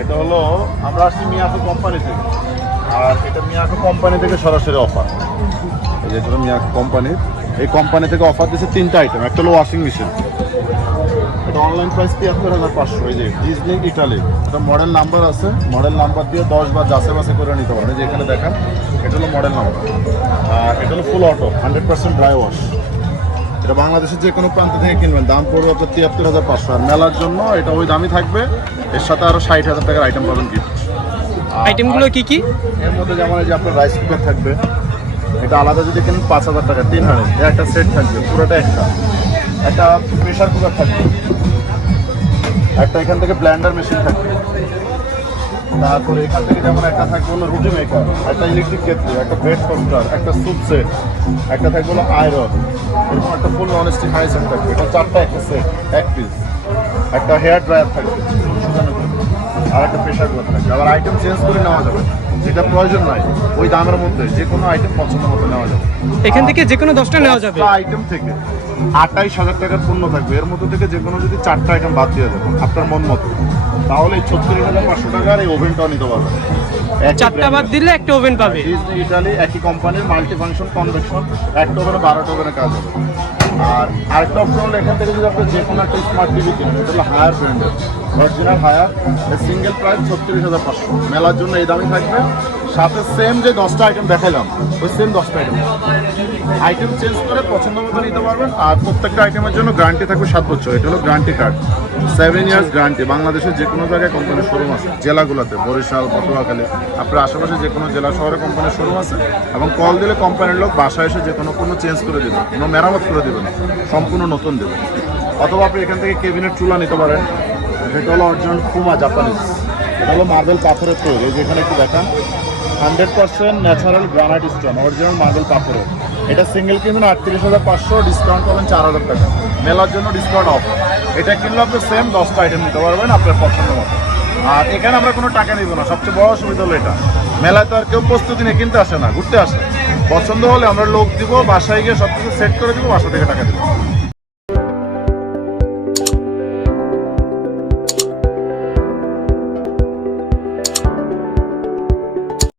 এটা হলো আমরা আসছি মিয়াকো কোম্পানি থেকে। আর এটা মিয়াকো কোম্পানি থেকে সরাসরি অফার এই যে মিয়াকো কোম্পানির এই কোম্পানি থেকে অফার দিচ্ছে তিনটা আইটেম একটা হলো ওয়াশিং মেশিন এটা অনলাইন প্রাইস তিয়াত্তর হাজার পাঁচশো। এই যে ডিজনি ইটালি এটা মডেল নাম্বার আছে। মডেল নাম্বার দিয়ে দশ বার যাচাই বাছাই করে নিতে পারেন। যে এখানে দেখেন, এটা হলো মডেল নাম্বার আর এটা হলো full auto hundred percent dry wash এটা বাংলাদেশের যে কোনো প্রান্ত থেকে কিনবেন। দাম পড়বে আপনার তিয়াত্তর হাজার পাঁচশো। আর মেলার জন্য এটা ওই দামই থাকবে। এর সাথে আরও ষাট হাজার টাকার আইটেম পাবেন গিফট আইটেমগুলো কি কি? এর মধ্যে যেমন যে আপনার রাইস কুকার থাকবে এটা আলাদা যদি কিনেন পাঁচ হাজার টাকা তিন হাজার। এর একটা সেট থাকবে পুরোটা একটা। একটা প্রেশার কুকার থাকবে। একটা এখান থেকে ব্ল্যান্ডার মেশিন থাকবে। তারপরে এখান থেকে যেমন একটা থাকবে হলো রুটি মেকার একটা ইলেকট্রিক কেটলি একটা ব্রেড টোস্টার একটা স্যুপ সেট একটা থাকবে হলো আয়রন এরকম একটা full non stick high set থাকবে। এটা চারটা একটা সেট এক পিস একটা হেয়ার ড্রায়ার থাকবে আর একটা প্রেশার কুকার থাকবে। আবার আইটেম চেঞ্জ করে নেওয়া যাবে যেটা প্রয়োজন নাই ওই দামের মধ্যে যে কোনো আইটেম পছন্দ মতো নেওয়া যাবে। এখান থেকে যে কোনো দশটা নেওয়া যাবে? আইটেম থেকে আটাইশ হাজার টাকার পণ্য থাকবে। এর মধ্যে থেকে যে কোনো যদি চারটা আইটেম বাদ দিয়ে দেবেন আপনার মন মতো। তাহলে ছত্রিশ হাজার পাঁচশো টাকার এই ওভেনটাও নিতে পারবেন চারটা বাদ দিলে একটা ওভেন পাবে। ইটালি একই কোম্পানির মাল্টি ফাংশন কনভেকশন একটা ওভেনে বারোটা ওভেনে কাজ হবে। আর আরেকটা অপশন হলো এখান থেকে যদি আপনি যে কোনো একটা স্মার্ট টিভি কিনেন এটা হলো হায়ার ব্র্যান্ডের অরিজিনাল হায়ার সিঙ্গেল প্রাইস ছত্রিশ হাজার পাঁচশো। মেলার জন্য এই দামই থাকবে। সাথে সেম যে দশটা আইটেম দেখাইলাম, ওই সেম দশটা আইটেম আইটেম চেঞ্জ করে পছন্দ মতো নিতে পারবেন, আর প্রত্যেকটা আইটেমের জন্য গ্যারান্টি থাকবে সাত বছর এটা হলো guarantee card seven years guarantee বাংলাদেশের যে কোনো জায়গায় কোম্পানির শোরুম আছে, জেলাগুলোতে, বরিশাল পটুয়াখালী আপনার আশেপাশে যে কোনো জেলা, শহরে কোম্পানির শোরুম আছে, এবং কল দিলে কোম্পানির লোক বাসায় এসে যে কোনো কোনো চেঞ্জ করে দেবে, কোনো মেরামত করে দেবেন সম্পূর্ণ নতুন দেবেন অথবা আপনি এখান থেকে কেবিনেট চুলা নিতে পারেন। সেটা হলো অরিজিনাল ফুমা জাপানিজ এটা হলো মার্বেল পাথরের তৈরি। যেখানে একটু দেখান। Hundred percent natural granite stone, original marble পাথরের। এটা সিঙ্গেল কিনবেন আটত্রিশ হাজার পাঁচশো, ডিসকাউন্ট পাবেন চার হাজার টাকা। মেলার জন্য ডিসকাউন্ট অফ এটা কিনলে আপনি সেম দশটা আইটেম নিতে পারবেন আপনার পছন্দ মতো। আর এখানে আমরা কোনো টাকা নিব না, সবচেয়ে বড় সুবিধা হলো এটা। মেলায় তো আর কেউ প্রস্তুতি নিয়ে কিনতে আসে না, ঘুরতে আসে। পছন্দ হলে আমরা লোক দিব, বাসায় গিয়ে সব কিছু সেট করে দিব, বাসা থেকে টাকা দিব।